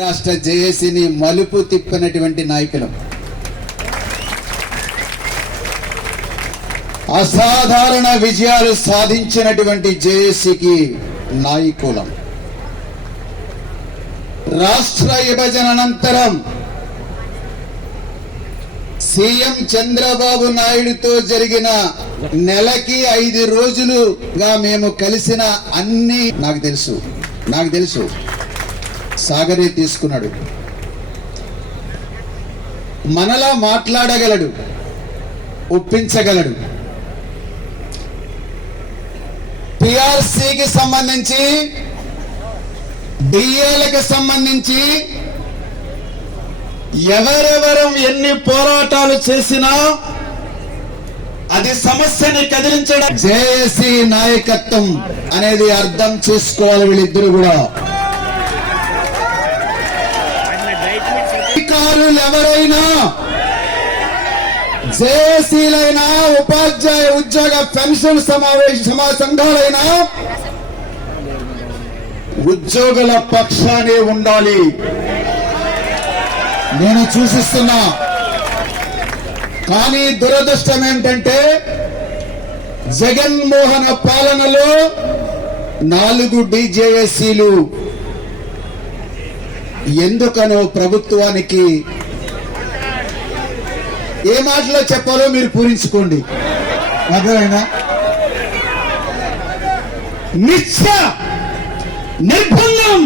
రాష్ట్ర జేఏసీని మలుపు తిప్పినటువంటి నాయకులు, అసాధారణ విజయాలు సాధించినటువంటి జేఏసీకి నాయకులం. రాష్ట్ర విభజన అనంతరం సీఎం చంద్రబాబు నాయుడుతో జరిగిన నెలకి 5 రోజులుగా మేము కలిసిన అన్ని నాకు తెలుసు. సాగరే తీసుకున్నాడు. మనలా మాట్లాడగలడు, ఒప్పించగలడు. పిఆర్సీకి సంబంధించి, డిఏలకు సంబంధించి ఎవరెవరం ఎన్ని పోరాటాలు చేసినా అది సమస్యని కదిలించడం జేఏసీ నాయకత్వం అనేది అర్థం చేసుకోవాలి వీళ్ళిద్దరు కూడా. అధికారులు ఎవరైనా, జేఏసీలైనా, ఉపాధ్యాయ ఉద్యోగ పెన్షన్ సంఘాలైనా ఉద్యోగుల పక్షానే ఉండాలి. నేను సూచిస్తున్నా. కానీ దురదృష్టం ఏంటంటే జగన్మోహన్ పాలనలో 4 డిజేఏసీలు ఎందుకనో ప్రభుత్వానికి ఏ మాటలో చెప్పాలో మీరు పూరించుకోండి. అర్థమైనా? నిర్బంధం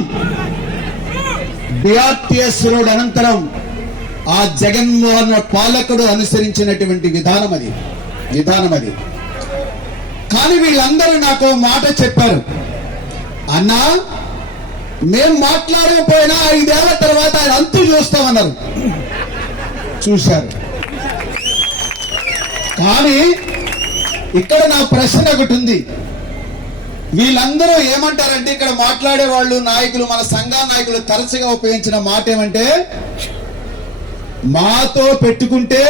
బిఆర్టీఎస్ రోడ్ అనంతరం ఆ జగన్మోహన్ పాలకుడు అనుసరించినటువంటి విధానం అది. కానీ వీళ్ళందరూ నాకు మాట చెప్పారు, అన్నా మేం మాట్లాడకపోయినా 5 ఏళ్ల తర్వాత ఆయన అంతు చూస్తామన్నారు. చూశారు. కానీ ఇక్కడ నా ప్రశ్న ఒకటి ఉంది. వీళ్ళందరూ ఏమంటారంటే, ఇక్కడ మాట్లాడే వాళ్ళు నాయకులు, మన సంఘ నాయకులు తరచుగా ఉపయోగించిన మాట ఏమంటే, మాతో పెట్టుకుంటే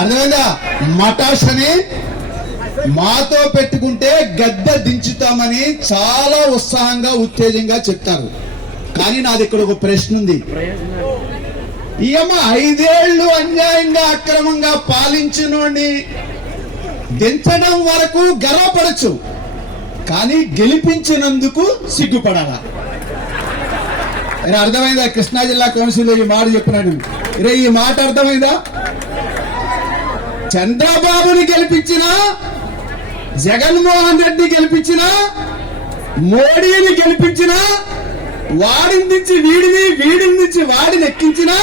అర్థమైందా, మటాష్ అని, మాతో పెట్టుకుంటే గద్దె దించుతామని చాలా ఉత్సాహంగా ఉత్తేజంగా చెప్తారు. కానీ నాది ఇక్కడ ఒక ప్రశ్న ఉంది. ఈయమ్మ 5 ఏళ్లు అన్యాయంగా అక్రమంగా పాలించినోడిని దించడం వరకు గర్వపడచ్చు, కానీ గెలిపించినందుకు సిగ్గుపడాలా? అర్థమైందా? కృష్ణా జిల్లా కౌన్సిల్ ఈ మాట చెప్పినాడు. ఈ మాట అర్థమైందా? చంద్రబాబుని గెలిపించినా, జగన్మోహన్ రెడ్డి గెలిపించినా, మోడీని గెలిపించినా, వాడి నుంచి వీడిని, వీడి నుంచి వాడిని ఎక్కించినా